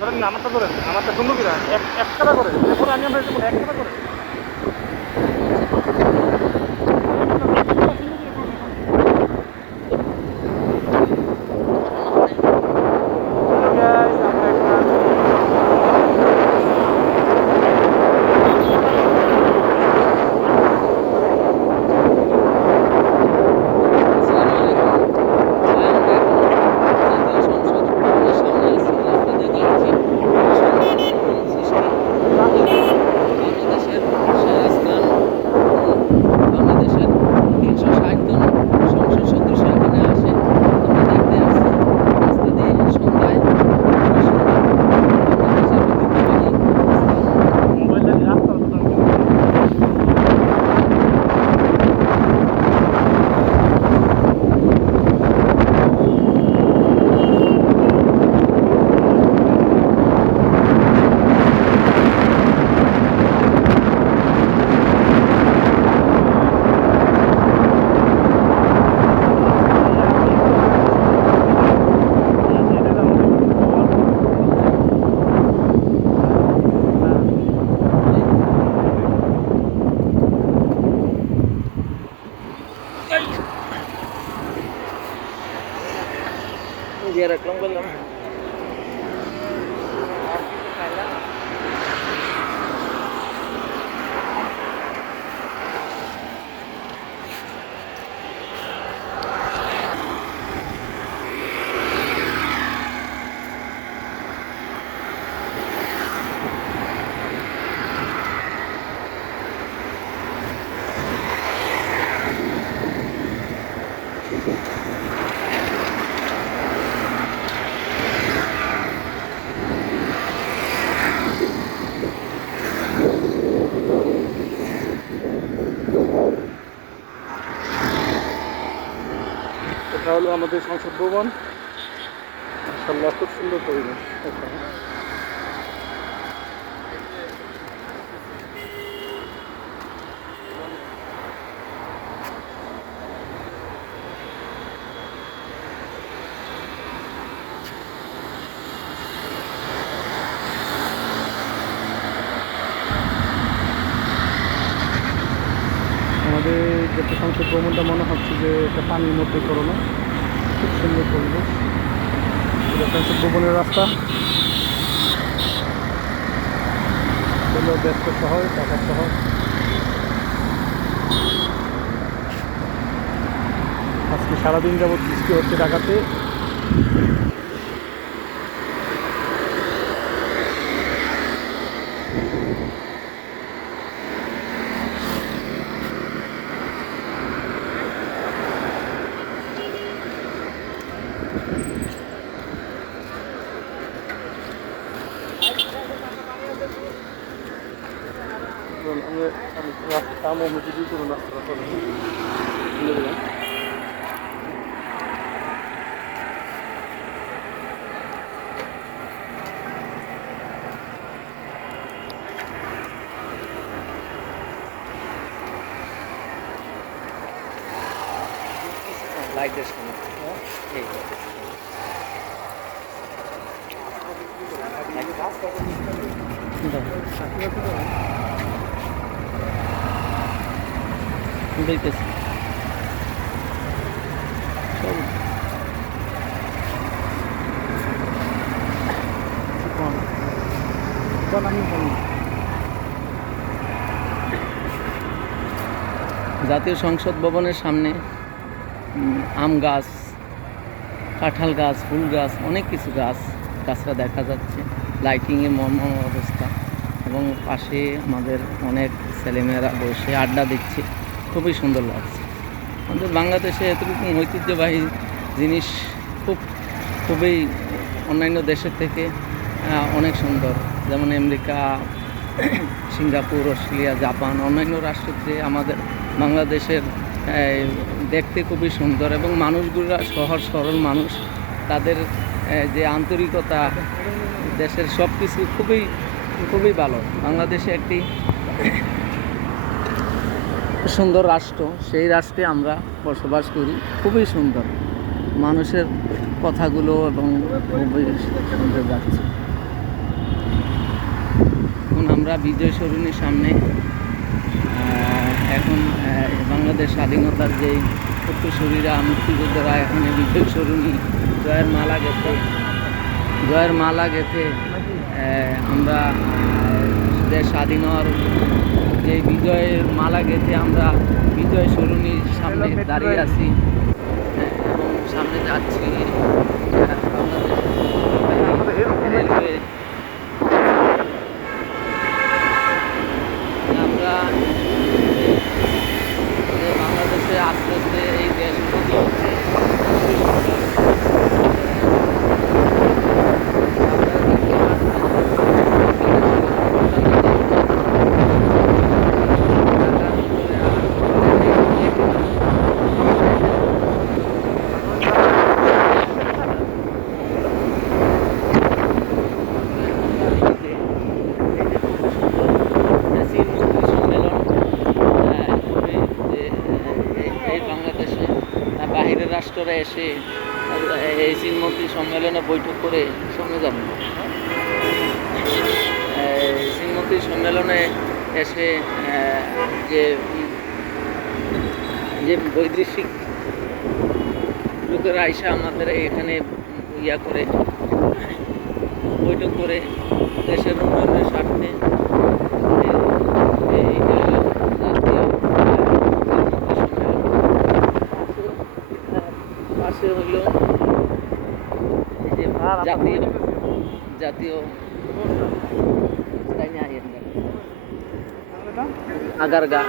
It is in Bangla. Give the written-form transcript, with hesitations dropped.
ধরেন না, আমারটা ধরেন, আমারটা সুন্দরীরা এক টাকা করে, এখন আমি আমরা এক টাকা করে। আসসালামু আলাইকুম। ভাই, আমরা এখন জাতীয় সংসদ ভবনের সামনে আছি। রাস্তা দিয়ে যাচ্ছি। সংসদ ভবন সৃষ্টি এবং বাংলাদেশের সেরা স্থান এবং বাংলাদেশের ৩৬০ জন সংসদ সদস্য এখানে আসে। আমরা দেখতে আসছি রাস্তা দিয়ে সন্ধ্যায় খুবই সুন্দর বাংলাদেশের ঐতিহ্যবাহী স্থান। মোবাইলটা রাস্তা দিয়ে রাখলাম বললাম। এটা হলো আমাদের সংসদ ভবন। মাশাআল্লাহ, খুব সুন্দর পরিবেশ এখানে। আমাদের যেটা সংসদ ভবনটা মনে হচ্ছে যে এটা পানির মধ্যে করোনা, খুব সুন্দর পরিবেশ। এটা সংসদ ভবনের রাস্তা, হলো ব্যস্ত শহর, ঢাকা শহর। আজকে সারাদিন যাবৎ বৃষ্টি হচ্ছে ঢাকাতে। রাস্তা কাম অনুযায়ী কোনো রাস্তা করে লাইটের সামনে এই দেখতেছি সব জাতীয় সংসদ ভবনের সামনে আম গাছ, কাঁঠাল গাছ, ফুল গাছ, অনেক কিছু গাছরা দেখা যাচ্ছে। লাইটিংয়ে মর্মর অবস্থা এবং পাশে আমাদের অনেক ছেলেমেয়েরা বসে আড্ডা দিচ্ছে, খুবই সুন্দর লাগছে। আমাদের বাংলাদেশে এতটুকু ঐতিহ্যবাহী জিনিস খুবই অন্যান্য দেশের থেকে অনেক সুন্দর। যেমন আমেরিকা, সিঙ্গাপুর, অস্ট্রেলিয়া, জাপান, অন্যান্য রাষ্ট্রের চেয়ে আমাদের বাংলাদেশের দেখতে খুবই সুন্দর এবং মানুষগুলো সহজ সরল মানুষ। তাদের যে আন্তরিকতা, দেশের সব কিছু খুবই ভালো। বাংলাদেশে একটি সুন্দর রাষ্ট্র, সেই রাষ্ট্রে আমরা বসবাস করি। খুবই সুন্দর মানুষের কথাগুলো এবং খুবই সুন্দর যাচ্ছে। বিজয় সরণির সামনে। এখন বাংলাদেশ স্বাধীনতার যে উত্তরসূরিরা মুক্তিযোদ্ধারা এখানে বিজয় সরণি জয়ের মালা গেঁথে আমরা দেশ স্বাধীন হওয়ার যে বিজয়ের মালা গেঁথে আমরা বিজয় সরণির সামনে দাঁড়িয়ে আছি এবং সামনে যাচ্ছি বাংলাদেশ রেলওয়ে। আমরা যে বাংলাদেশে আস্তে আস্তে এই দেশ উন্নতি হচ্ছে, এই বাংলাদেশে বাহিরের রাষ্ট্ররা এসে এই চীনমন্ত্রী সম্মেলনে বৈঠক করে শুনে যাবেন। চীনমন্ত্রী সম্মেলনে এসে যে যে বৈদেশিক লোকেরা আইসা আমাদের এখানে করে বৈঠক করে দেশের উন্নয়নের স্বার্থে পাশে হইল এই যে জাতীয় আগারগা